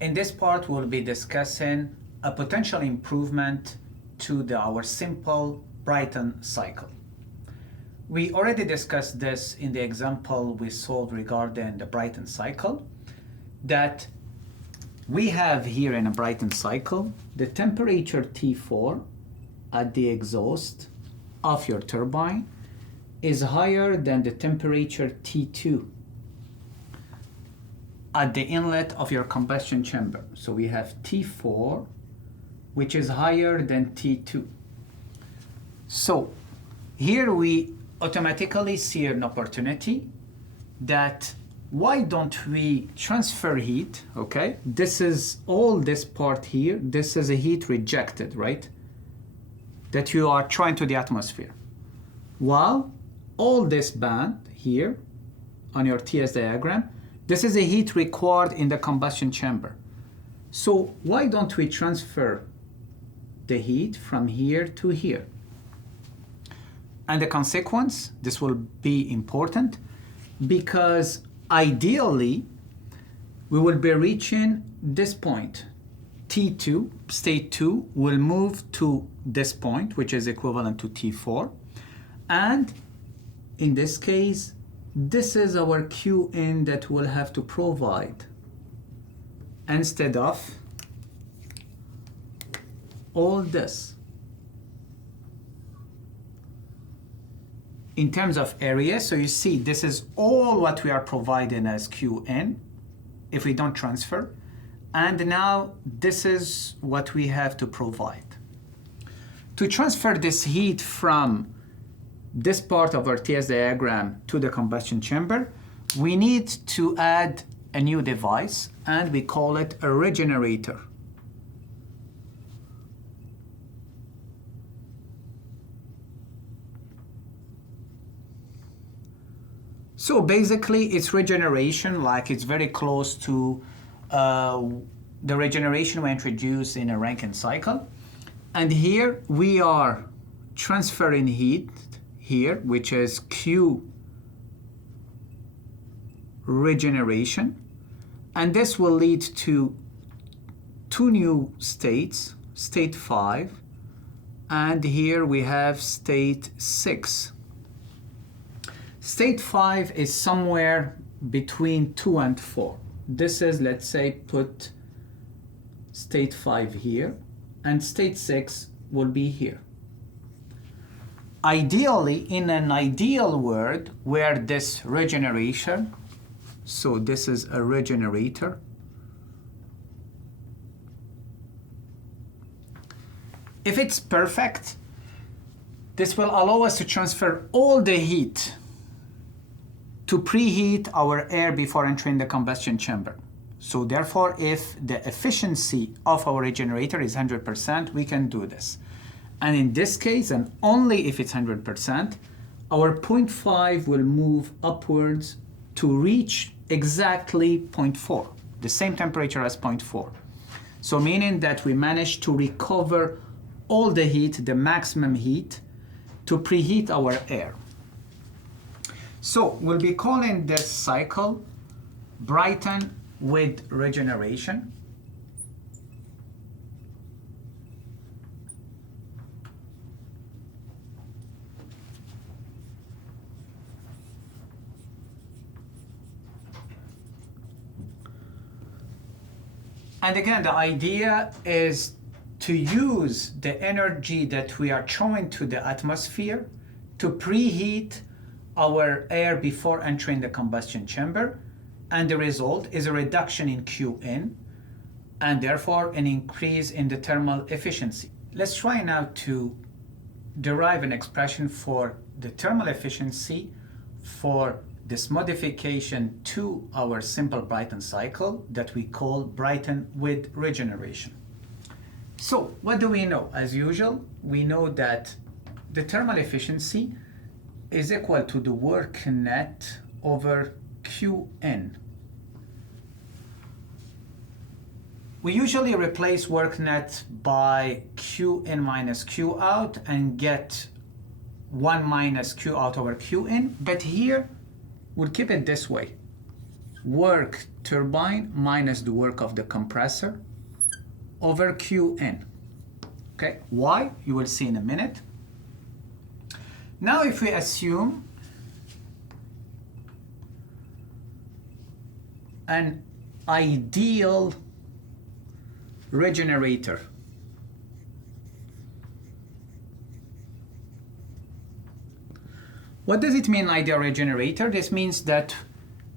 In this part, we'll be discussing a potential improvement to our simple Brayton cycle. We already discussed this in the example we solved regarding the Brayton cycle, that we have here in a Brayton cycle the temperature T4 at the exhaust of your turbine is higher than the temperature T2 at the inlet of your combustion chamber. So we have T4, which is higher than T2. So here we automatically see an opportunity that why don't we transfer heat, okay? This is all this part here. This is a heat rejected, right? That you are throwing to the atmosphere. While all this band here on your TS diagram, this is a heat required in the combustion chamber. So why don't we transfer the heat from here to here? And the consequence, this will be important because ideally we will be reaching this point. T2, state 2, will move to this point, which is equivalent to T4. And in this case, this is our Qin that we'll have to provide instead of all this. In terms of area, so you see this is all what we are providing as Qn if we don't transfer. And now this is what we have to provide. To transfer this heat from this part of our TS diagram to the combustion chamber, we need to add a new device, and we call it a regenerator. So basically it's regeneration, like it's very close to the regeneration we introduced in a Rankine cycle. And here we are transferring heat here, which is Q regeneration. And this will lead to two new states, state 5, and here we have state 6. State 5 is somewhere between 2 and 4. This is, let's say, put state 5 here, and state 6 will be here. Ideally, in an ideal world where this regeneration, so this is a regenerator, if it's perfect, this will allow us to transfer all the heat to preheat our air before entering the combustion chamber. So therefore, if the efficiency of our regenerator is 100%, we can do this. And in this case, and only if it's 100%, our 0.5 will move upwards to reach exactly 0.4, the same temperature as 0.4. So meaning that we managed to recover all the heat, the maximum heat, to preheat our air. So we'll be calling this cycle Brayton with regeneration. And again, the idea is to use the energy that we are throwing to the atmosphere to preheat our air before entering the combustion chamber, and the result is a reduction in Qin and therefore an increase in the thermal efficiency. Let's try now to derive an expression for the thermal efficiency for this modification to our simple Brayton cycle that we call Brayton with regeneration. So what do we know? As usual, we know that the thermal efficiency is equal to the work net over Qn. We usually replace work net by Qin minus Q out and get 1 minus Q out over Qin, but here we'll keep it this way. work turbine minus the work of the compressor over Qn. Okay, why? You will see in a minute. Now if we assume an ideal regenerator, what does it mean, ideal regenerator? This means that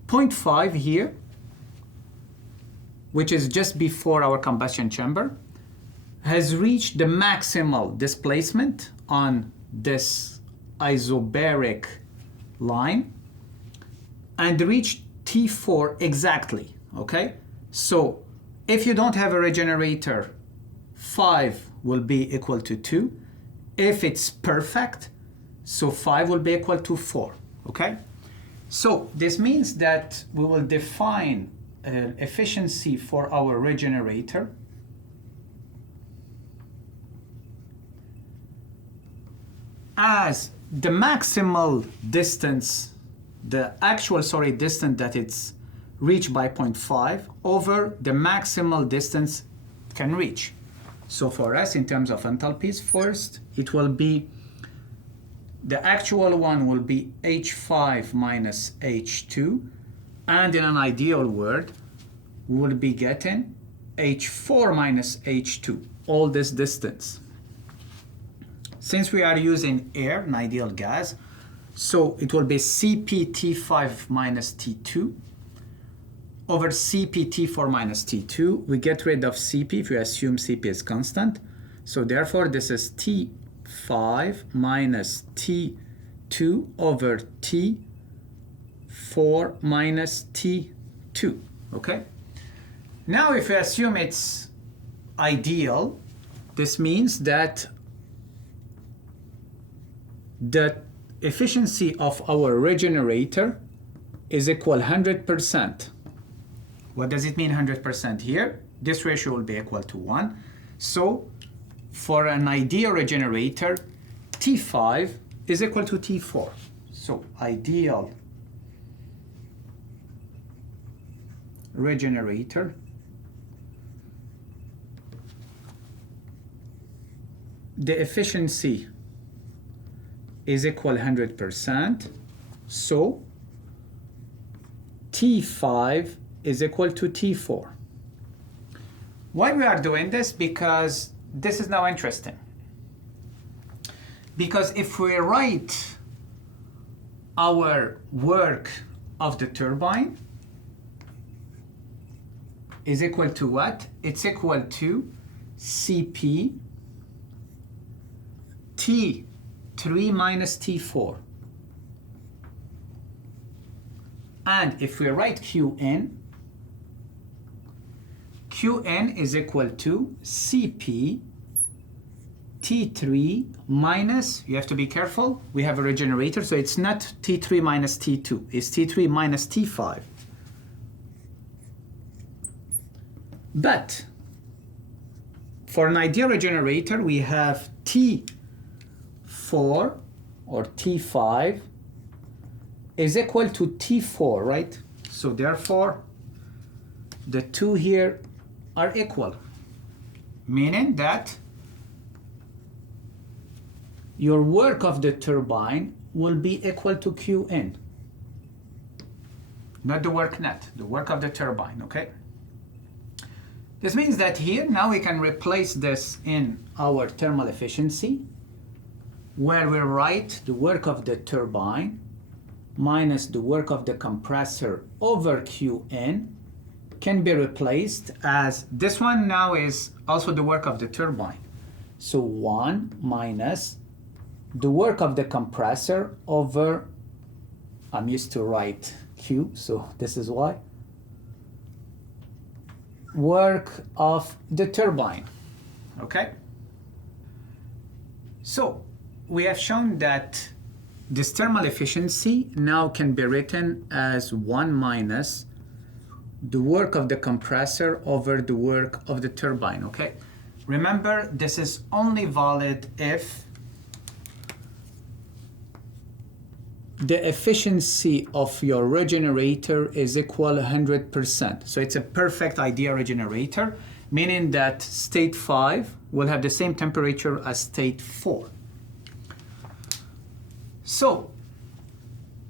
0.5 here, which is just before our combustion chamber, has reached the maximal displacement on this isobaric line and reached T4 exactly, okay? So if you don't have a regenerator, 5 will be equal to 2. If it's perfect, so 5 will be equal to 4, okay? So this means that we will define efficiency for our regenerator as the maximal distance, the actual distance that it's reached by 0.5 over the maximal distance it can reach. So for us, in terms of enthalpies, first it will be, the actual one will be H5 minus H2, and in an ideal world we will be getting H4 minus H2, all this distance. Since we are using air, an ideal gas, so it will be Cp T5 minus T2 over Cp T4 minus T2. We get rid of Cp if we assume Cp is constant. So therefore this is T5 minus T2 over T4 minus T2, okay? Now if we assume it's ideal, this means that the efficiency of our regenerator is equal 100%. What does it mean 100% here? This ratio will be equal to 1. So for an ideal regenerator, T5 is equal to T4. So ideal regenerator the efficiency is equal 100%. So T5 is equal to T4. Why we are doing this? Because this is now interesting. Because if we write our work of the turbine is equal to what? It's equal to Cp T3 minus T4. And if we write Qn is equal to Cp T3 minus, you have to be careful, we have a regenerator, so it's not T3 minus T2, it's T3 minus T5. But for an ideal regenerator, we have T4 or T5 is equal to T4, right? So therefore, the two here are equal, meaning that your work of the turbine will be equal to Qn. Not the work net, the work of the turbine, okay? This means that here, now we can replace this in our thermal efficiency, where we write the work of the turbine minus the work of the compressor over Qn can be replaced as this one now is also the work of the turbine. So 1 minus the work of the compressor over, I'm used to write Q, so this is why, work of the turbine, okay? So we have shown that this thermal efficiency now can be written as 1 minus the work of the compressor over the work of the turbine, okay? Remember, this is only valid if the efficiency of your regenerator is equal 100%. So it's a perfect ideal regenerator, meaning that state 5 will have the same temperature as state 4. So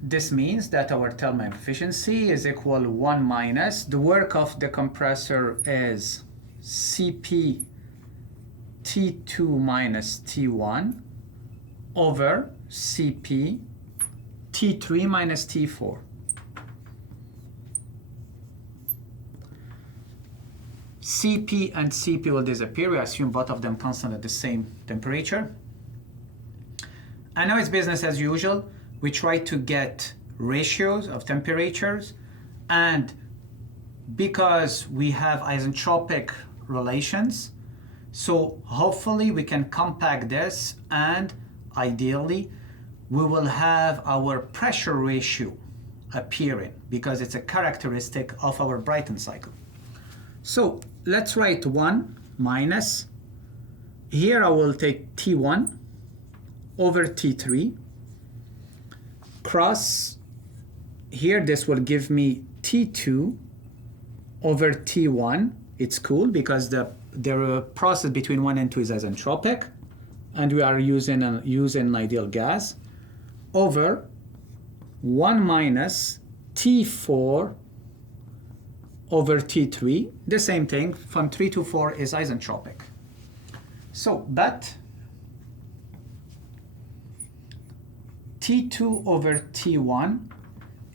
this means that our thermal efficiency is equal to 1 minus the work of the compressor is Cp T2 minus T1 over Cp T3 minus T4. Cp and Cp will disappear. We assume both of them constant at the same temperature. And now it's business as usual. We try to get ratios of temperatures, and because we have isentropic relations, so hopefully we can compact this, and ideally we will have our pressure ratio appearing because it's a characteristic of our Brayton cycle. So let's write 1 minus, here I will take T1 over T3 cross, here this will give me T2 over T1. It's cool because the process between 1 and 2 is isentropic, and we are using an ideal gas, over 1 minus T4 over T3. The same thing, from 3 to 4 is isentropic. So, but T2 over T1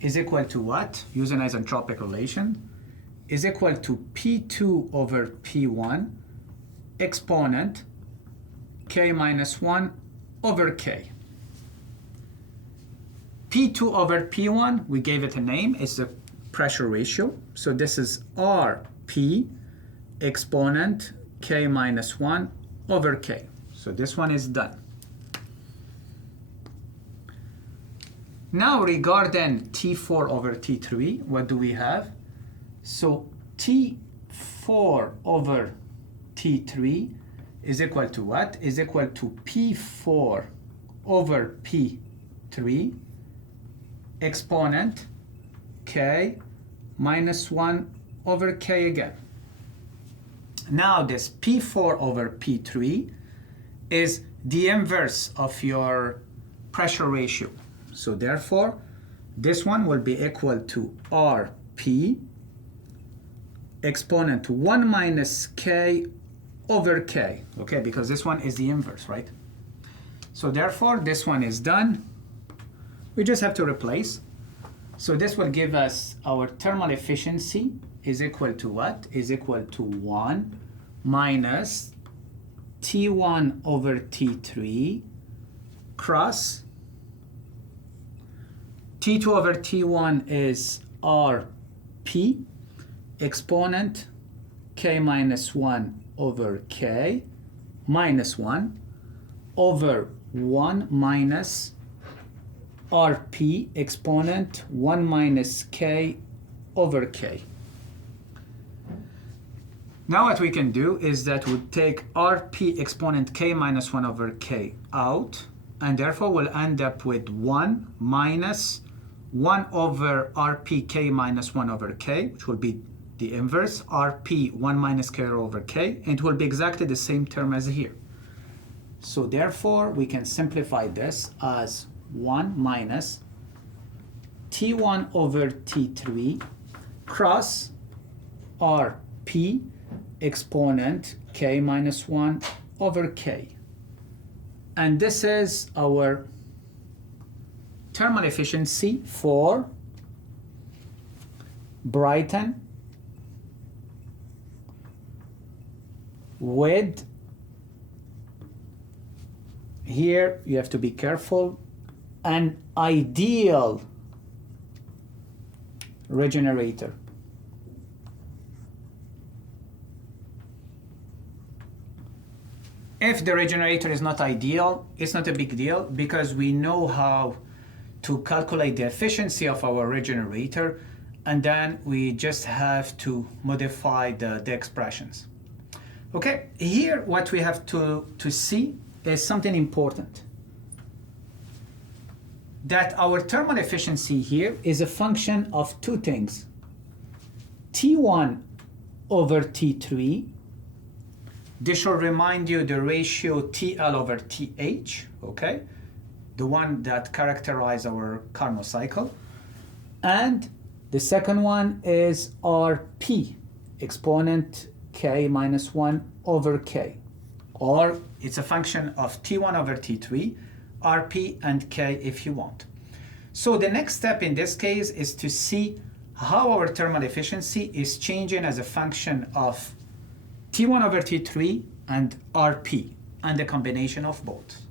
is equal to what? Using isentropic relation, is equal to P2 over P1 exponent K minus 1 over K. P2 over P1, we gave it a name, it's the pressure ratio. So this is Rp exponent K minus 1 over K. So this one is done. Now regarding T4 over T3, what do we have? So T4 over T3 is equal to what? Is equal to P4 over P3 exponent K minus 1 over K again. Now this P4 over P3 is the inverse of your pressure ratio. So therefore, this one will be equal to Rp exponent 1 minus K over K, okay, because this one is the inverse, right? So therefore, this one is done. We just have to replace. So this will give us our thermal efficiency is equal to what? Is equal to 1 minus T1 over T3 cross T2 over T1 is Rp exponent K minus 1 over K minus 1 over 1 minus Rp exponent 1 minus K over K. Now what we can do is that we'll take Rp exponent K minus 1 over K out, and therefore we'll end up with 1 minus 1 over Rp K minus 1 over K, which will be the inverse, Rp 1 minus K over K, and it will be exactly the same term as here. So therefore, we can simplify this as 1 minus T1 over T3 cross Rp exponent K minus 1 over K. And this is our thermal efficiency for Brayton with, here you have to be careful, an ideal regenerator. If the regenerator is not ideal, it's not a big deal because we know how to calculate the efficiency of our regenerator, and then we just have to modify the expressions. Okay, here what we have to see is something important. that our thermal efficiency here is a function of two things. T1 over T3. This should remind you the ratio TL over TH, okay? The one that characterizes our Carnot cycle. And the second one is RP, exponent K minus 1 over K. Or it's a function of T1 over T3, RP and K if you want. So the next step in this case is to see how our thermal efficiency is changing as a function of T1 over T3 and RP, and the combination of both.